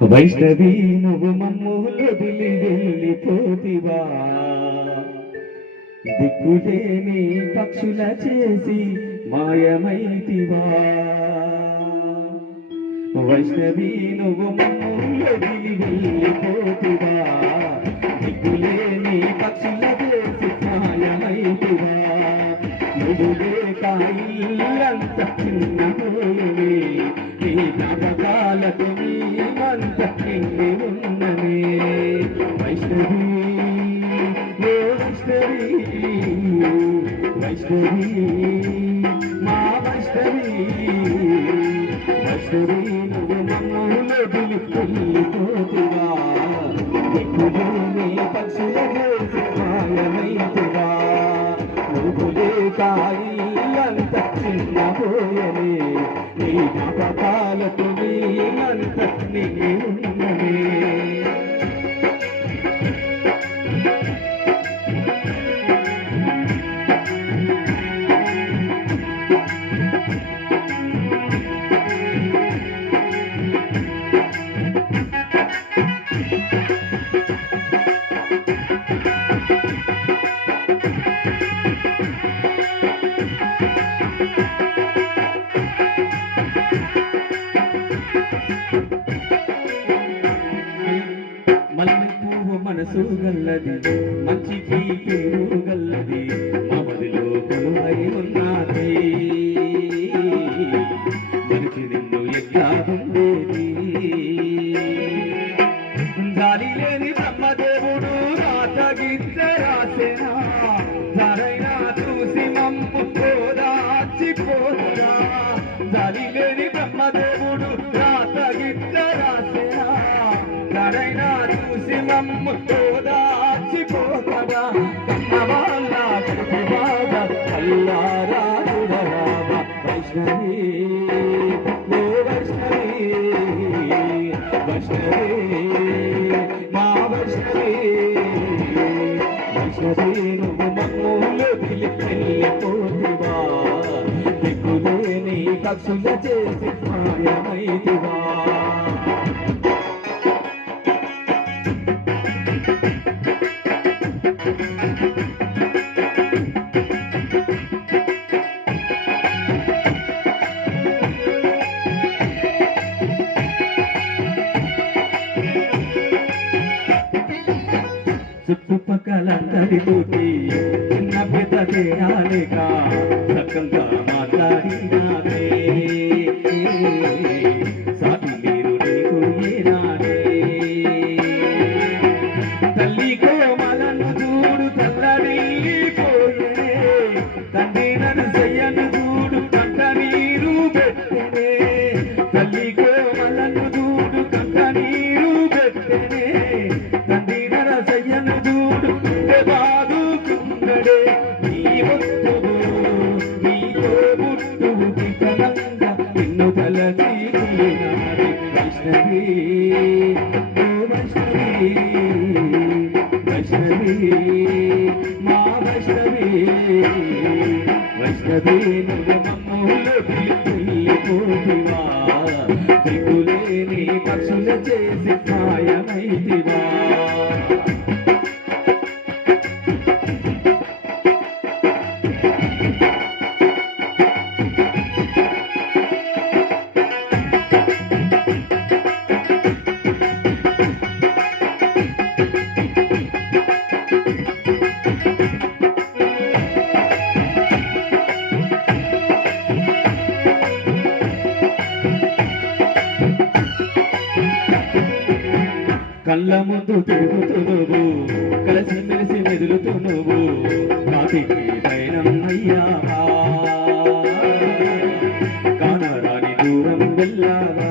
వైష్ణవి నువ్వు మమ్మూలొదిలి వెళ్ళిపోతివా దిక్కులేని పక్షుల చేసి మాయమైతివా. వైష్ణవి నువ్వు మమ్మూలొదిలి వెళ్ళిపోతివా దిక్కులేని పక్షుల చేసి మాయమైతివా. నువ్వు లేక ఇల్లంత చిన్న నీ జ్ఞాపకాలకు నీమంత నిండి ఉన్ననే వైష్ణవి ఓ వైష్ణవి వైష్ణవి మా వైష్ణవి. వైష్ణవి నువ్వు మమ్మల్ని వెళ్ళిపోతువా. దిక్కులేని పక్షుల చేసి మాయమైతువా నువ్వు లేక ఇల్లంత చిన్న నీ మనసు గల్లది మంచి దిక్కులేని చేసి చేసి మాయమైతివా చుట్టుపక్కలందరితోటి చిన్న పెద్ద తేడాలే వైష్ణవి ఓ వైష్ణవి వైష్ణవి కళ్ళ ముందు తిరుగుతూ నువ్వు కలిసి మెలిసి మెదులుతూ నువ్వు కాటికి పయనం అయ్యావా కానరాని దూరం వెళ్ళావా?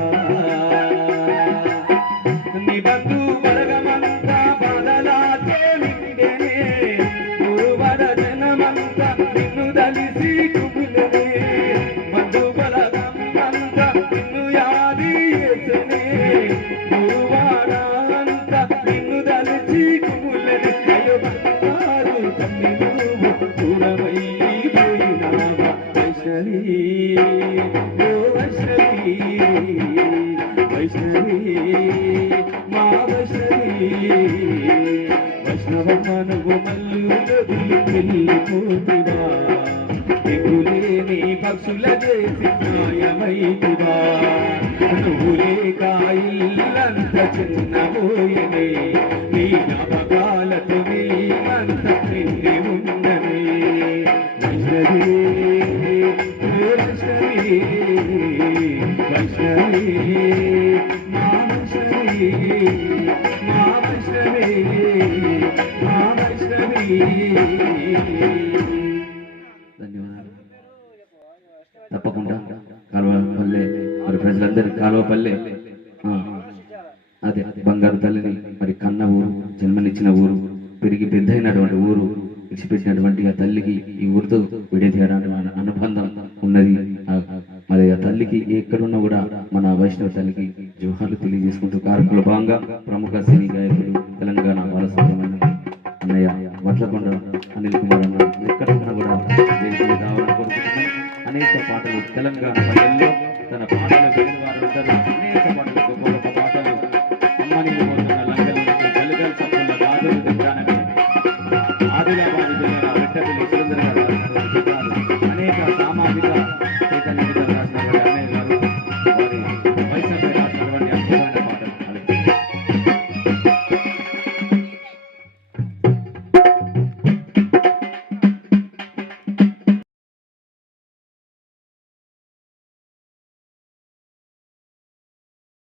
నీ బంధు బలగమంతా గురువర జనమంతా నిన్ను దలిసి పక్షుల చేసి న్యాయమైతివా నువ్వు లేక చిన్నబోయనే నీ జ్ఞాపకాలతో ధన్యవాదాలు తప్పకుండా కాలువపల్లె మరి ప్రజలందరికీ కాలువపల్లె. అదే బంగారు తల్లిని మరి కన్న ఊరు జన్మనిచ్చిన ఊరు పెరిగి పెద్దయినటువంటి ఊరు విడిచిపెట్టినటువంటి ఆ తల్లికి ఈ ఊరితో విడదీయడానికి అనుబంధం ఉన్నది. మరి ఆ తల్లికి ఎక్కడున్నా కూడా వైష్ణవ తల్లికి జోహార్లు తెలియజేసుకుంటూ కార్మికుల భాగంగా ప్రముఖ సినీ గాయకులు తెలంగాణ వారసత్వం అన్నయ్య వడ్లకొండ అనిల్ కుమార్ అన్న ఎక్కడ కూడా అనేక పాటలు తెలంగాణ పల్లెల్లో తన పాటలు పాటలు గొప్ప గొప్ప పాటలు. ఆదిలాబాద్ జిల్లా